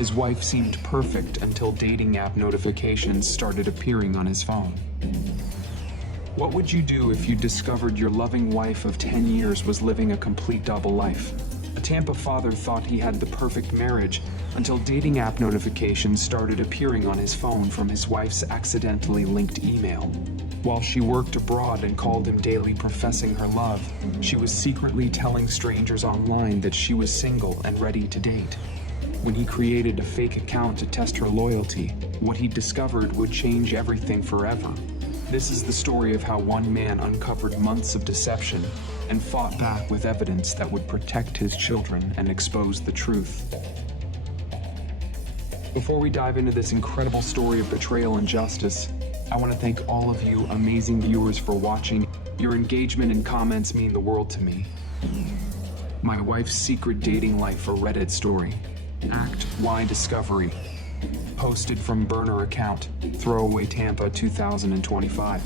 His wife seemed perfect until dating app notifications started appearing on his phone. What would you do if you discovered your loving wife of 10 years was living a complete double life? A Tampa father thought he had the perfect marriage until dating app notifications started appearing on his phone from his wife's accidentally linked email. While she worked abroad and called him daily professing her love, she was secretly telling strangers online that she was single and ready to date. When he created a fake account to test her loyalty, what he discovered would change everything forever. This is the story of how one man uncovered months of deception and fought back with evidence that would protect his children and expose the truth. Before we dive into this incredible story of betrayal and justice, I want to thank all of you amazing viewers for watching. Your engagement and comments mean the world to me. My wife's secret dating life, a Reddit story. Act Y Discovery. Posted from burner account, Throwaway Tampa 2025.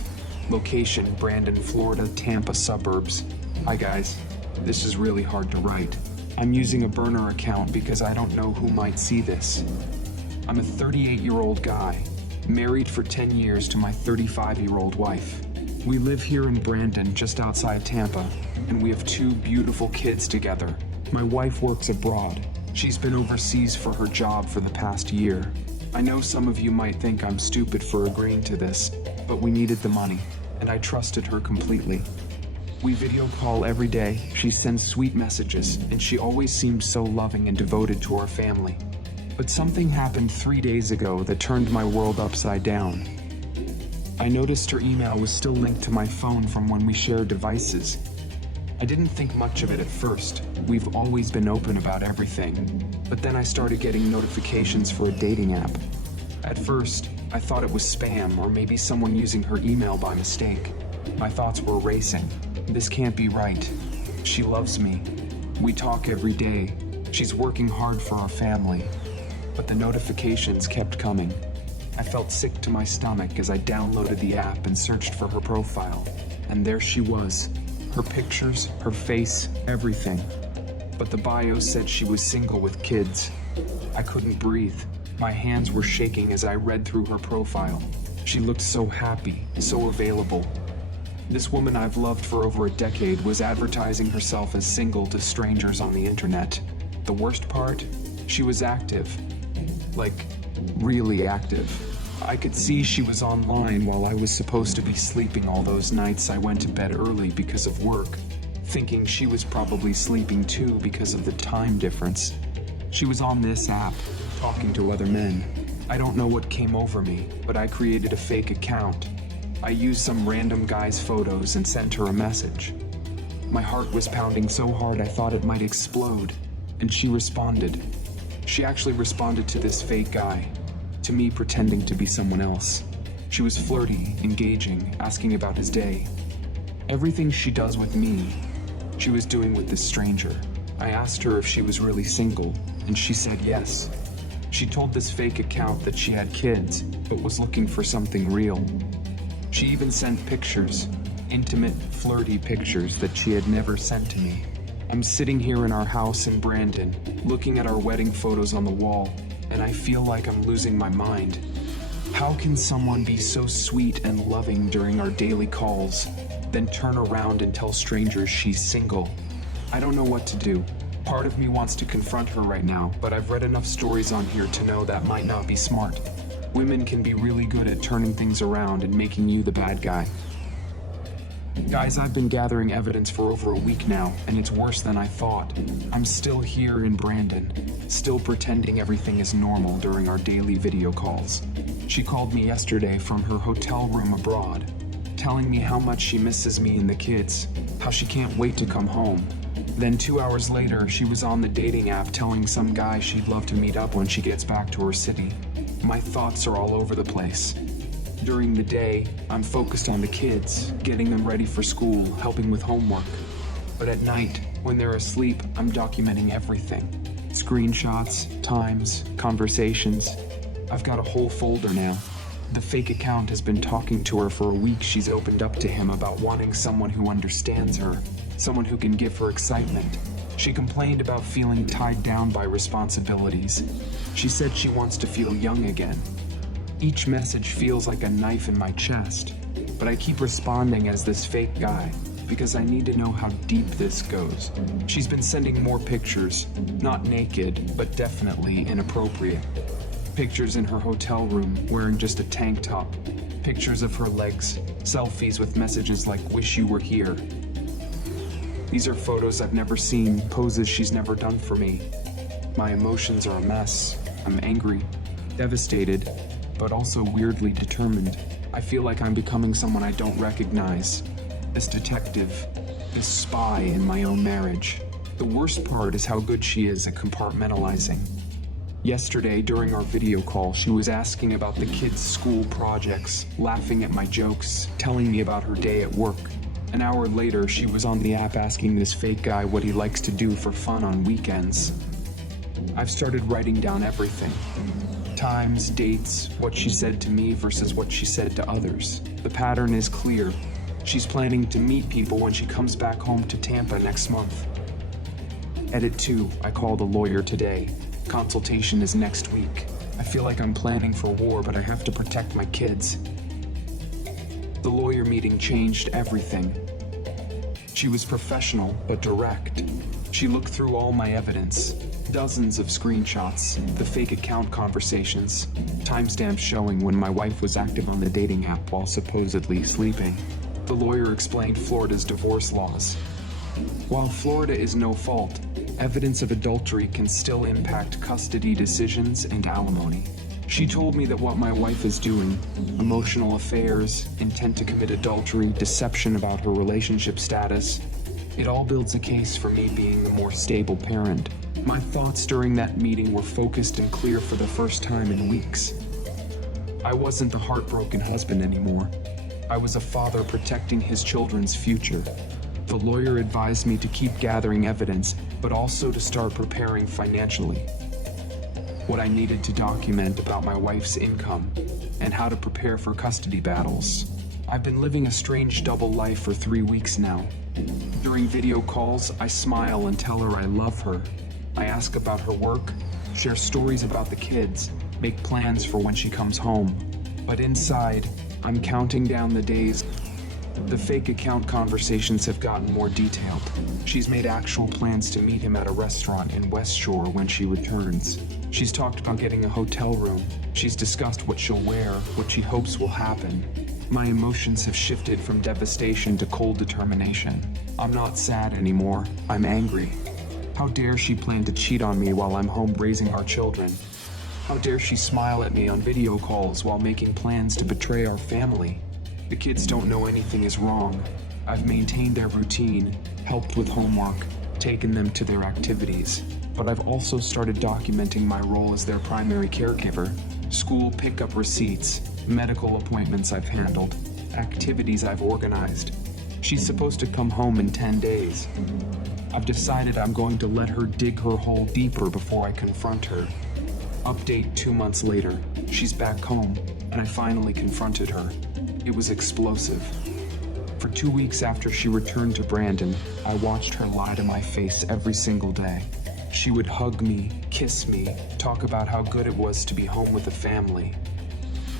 Location, Brandon, Florida, Tampa suburbs. Hi guys, this is really hard to write. I'm using a burner account because I don't know who might see this. I'm a 38-year-old guy, married for 10 years to my 35-year-old wife. We live here in Brandon, just outside Tampa, and we have 2 beautiful kids together. My wife works abroad. She's been overseas for her job for the past year. I know some of you might think I'm stupid for agreeing to this, but we needed the money, and I trusted her completely. We video call every day, she sends sweet messages, and she always seemed so loving and devoted to our family. But something happened 3 days ago that turned my world upside down. I noticed her email was still linked to my phone from when we shared devices. I didn't think much of it at first. We've always been open about everything. But then I started getting notifications for a dating app. At first, I thought it was spam or maybe someone using her email by mistake. My thoughts were racing. This can't be right. She loves me. We talk every day. She's working hard for our family. But the notifications kept coming. I felt sick to my stomach as I downloaded the app and searched for her profile. And there she was. Her pictures, her face, everything. But the bio said she was single with kids. I couldn't breathe. My hands were shaking as I read through her profile. She looked so happy, so available. This woman I've loved for over a decade was advertising herself as single to strangers on the internet. The worst part? She was active. Like, really active. I could see she was online while I was supposed to be sleeping all those nights I went to bed early because of work, thinking she was probably sleeping too because of the time difference. She was on this app, talking to other men. I don't know what came over me, but I created a fake account. I used some random guy's photos and sent her a message. My heart was pounding so hard I thought it might explode, and she responded. She actually responded to this fake guy, to me pretending to be someone else. She was flirty, engaging, asking about his day. Everything she does with me, she was doing with this stranger. I asked her if she was really single, and she said yes. She told this fake account that she had kids, but was looking for something real. She even sent pictures, intimate, flirty pictures that she had never sent to me. I'm sitting here in our house in Brandon, looking at our wedding photos on the wall, and I feel like I'm losing my mind. How can someone be so sweet and loving during our daily calls, then turn around and tell strangers she's single? I don't know what to do. Part of me wants to confront her right now, but I've read enough stories on here to know that might not be smart. Women can be really good at turning things around and making you the bad guy. Guys, I've been gathering evidence for over a week now, and it's worse than I thought. I'm still here in Brandon, still pretending everything is normal during our daily video calls. She called me yesterday from her hotel room abroad, telling me how much she misses me and the kids, how she can't wait to come home. Then 2 hours later, she was on the dating app telling some guy she'd love to meet up when she gets back to her city. My thoughts are all over the place. During the day, I'm focused on the kids, getting them ready for school, helping with homework. But at night, when they're asleep, I'm documenting everything. Screenshots, times, conversations. I've got a whole folder now. The fake account has been talking to her for a week. She's opened up to him about wanting someone who understands her, someone who can give her excitement. She complained about feeling tied down by responsibilities. She said she wants to feel young again. Each message feels like a knife in my chest, but I keep responding as this fake guy because I need to know how deep this goes. She's been sending more pictures, not naked, but definitely inappropriate. Pictures in her hotel room wearing just a tank top, pictures of her legs, selfies with messages like "wish you were here." These are photos I've never seen, poses she's never done for me. My emotions are a mess. I'm angry, devastated, but also weirdly determined. I feel like I'm becoming someone I don't recognize. This detective, this spy in my own marriage. The worst part is how good she is at compartmentalizing. Yesterday, during our video call, she was asking about the kids' school projects, laughing at my jokes, telling me about her day at work. An hour later, she was on the app asking this fake guy what he likes to do for fun on weekends. I've started writing down everything. Times, dates, what she said to me versus what she said to others. The pattern is clear. She's planning to meet people when she comes back home to Tampa next month. Edit 2, I called a lawyer today. Consultation is next week. I feel like I'm planning for war, but I have to protect my kids. The lawyer meeting changed everything. She was professional, but direct. She looked through all my evidence, dozens of screenshots, the fake account conversations, timestamps showing when my wife was active on the dating app while supposedly sleeping. The lawyer explained Florida's divorce laws. While Florida is no fault, evidence of adultery can still impact custody decisions and alimony. She told me that what my wife is doing, emotional affairs, intent to commit adultery, deception about her relationship status, it all builds a case for me being the more stable parent. My thoughts during that meeting were focused and clear for the first time in weeks. I wasn't the heartbroken husband anymore. I was a father protecting his children's future. The lawyer advised me to keep gathering evidence, but also to start preparing financially. What I needed to document about my wife's income, and how to prepare for custody battles. I've been living a strange double life for 3 weeks now. During video calls, I smile and tell her I love her. I ask about her work, share stories about the kids, make plans for when she comes home. But inside, I'm counting down the days. The fake account conversations have gotten more detailed. She's made actual plans to meet him at a restaurant in West Shore when she returns. She's talked about getting a hotel room. She's discussed what she'll wear, what she hopes will happen. My emotions have shifted from devastation to cold determination. I'm not sad anymore. I'm angry. How dare she plan to cheat on me while I'm home raising our children? How dare she smile at me on video calls while making plans to betray our family? The kids don't know anything is wrong. I've maintained their routine, helped with homework, taken them to their activities. But I've also started documenting my role as their primary caregiver. School pickup receipts, medical appointments I've handled, activities I've organized. She's supposed to come home in 10 days. I've decided I'm going to let her dig her hole deeper before I confront her. Update 2 months later. She's back home, and I finally confronted her. It was explosive. For 2 weeks after she returned to Brandon, I watched her lie to my face every single day. She would hug me, kiss me, talk about how good it was to be home with a family.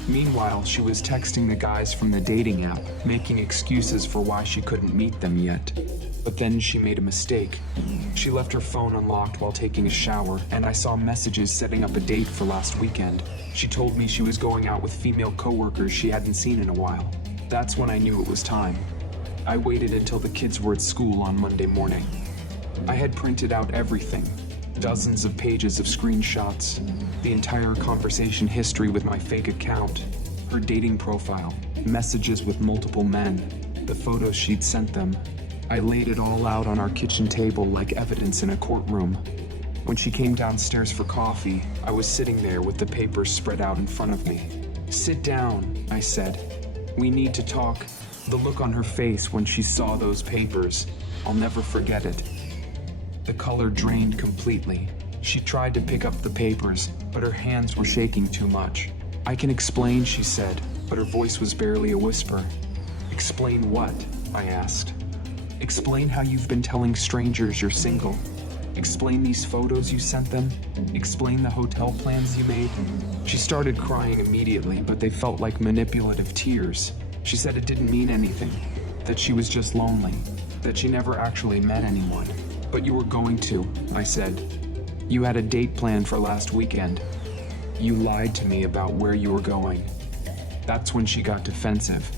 Meanwhile, she was texting the guys from the dating app, making excuses for why she couldn't meet them yet. But then she made a mistake. She left her phone unlocked while taking a shower, and I saw messages setting up a date for last weekend. She told me she was going out with female coworkers she hadn't seen in a while. That's when I knew it was time. I waited until the kids were at school on Monday morning. I had printed out everything. Dozens of pages of screenshots, the entire conversation history with my fake account, her dating profile, messages with multiple men, the photos she'd sent them. I laid it all out on our kitchen table like evidence in a courtroom. When she came downstairs for coffee, I was sitting there with the papers spread out in front of me. "Sit down," I said. "We need to talk." The look on her face when she saw those papers, I'll never forget it. The color drained completely. She tried to pick up the papers, but her hands were shaking too much. "I can explain," she said, but her voice was barely a whisper. "Explain what?" I asked. "Explain how you've been telling strangers you're single. Explain these photos you sent them? Explain the hotel plans you made? She started crying immediately, but they felt like manipulative tears. She said it didn't mean anything, that she was just lonely, that she never actually met anyone. But you were going to, I said. You had a date planned for last weekend. You lied to me about where you were going. That's when she got defensive,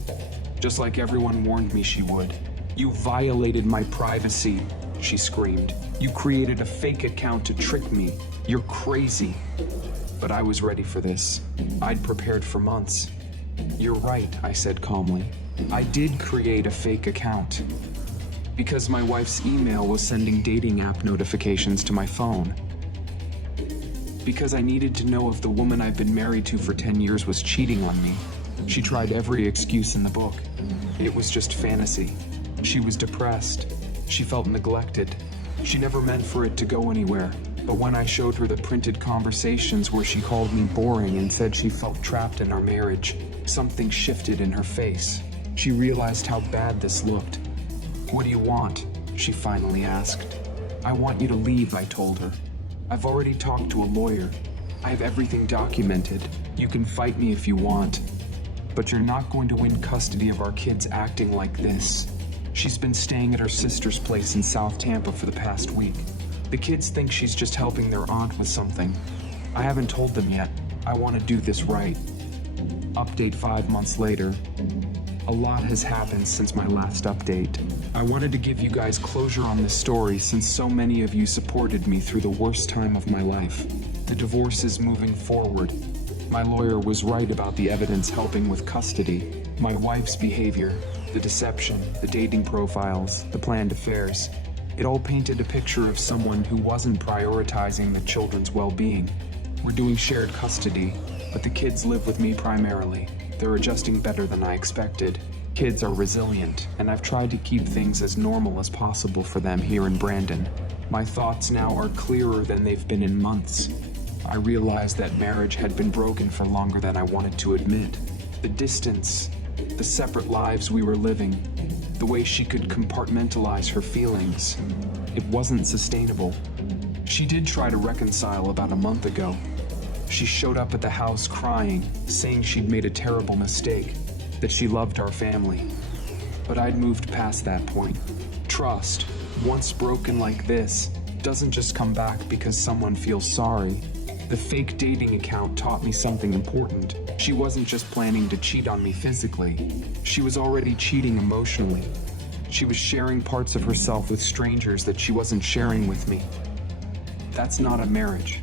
just like everyone warned me she would. You violated my privacy, she screamed. You created a fake account to trick me. You're crazy. But I was ready for this. I'd prepared for months. You're right, I said calmly. I did create a fake account. Because my wife's email was sending dating app notifications to my phone. Because I needed to know if the woman I've been married to for 10 years was cheating on me. She tried every excuse in the book. It was just fantasy. She was depressed. She felt neglected. She never meant for it to go anywhere. But when I showed her the printed conversations where she called me boring and said she felt trapped in our marriage, something shifted in her face. She realized how bad this looked. What do you want? She finally asked. I want you to leave, I told her. I've already talked to a lawyer. I have everything documented. You can fight me if you want. But you're not going to win custody of our kids acting like this. She's been staying at her sister's place in South Tampa for the past week. The kids think she's just helping their aunt with something. I haven't told them yet. I want to do this right. Update 5 months later. A lot has happened since my last update. I wanted to give you guys closure on this story since so many of you supported me through the worst time of my life. The divorce is moving forward. My lawyer was right about the evidence helping with custody. My wife's behavior, the deception, the dating profiles, the planned affairs. It all painted a picture of someone who wasn't prioritizing the children's well-being. We're doing shared custody, but the kids live with me primarily. They're adjusting better than I expected. Kids are resilient, and I've tried to keep things as normal as possible for them here in Brandon. My thoughts now are clearer than they've been in months. I realized that marriage had been broken for longer than I wanted to admit. The distance, the separate lives we were living, the way she could compartmentalize her feelings, it wasn't sustainable. She did try to reconcile about a month ago. She showed up at the house crying, saying she'd made a terrible mistake, that she loved our family. But I'd moved past that point. Trust, once broken like this, doesn't just come back because someone feels sorry. The fake dating account taught me something important. She wasn't just planning to cheat on me physically. She was already cheating emotionally. She was sharing parts of herself with strangers that she wasn't sharing with me. That's not a marriage.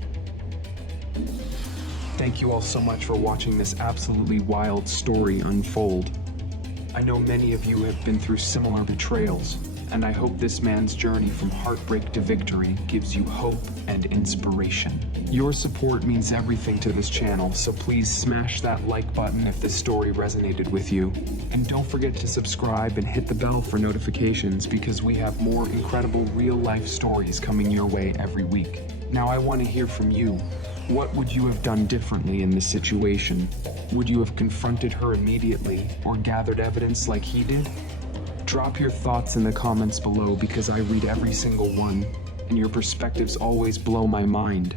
Thank you all so much for watching this absolutely wild story unfold. I know many of you have been through similar betrayals, and I hope this man's journey from heartbreak to victory gives you hope and inspiration. Your support means everything to this channel, so please smash that like button if this story resonated with you. And don't forget to subscribe and hit the bell for notifications because we have more incredible real-life stories coming your way every week. Now I want to hear from you. What would you have done differently in this situation? Would you have confronted her immediately or gathered evidence like he did? Drop your thoughts in the comments below because I read every single one, and your perspectives always blow my mind.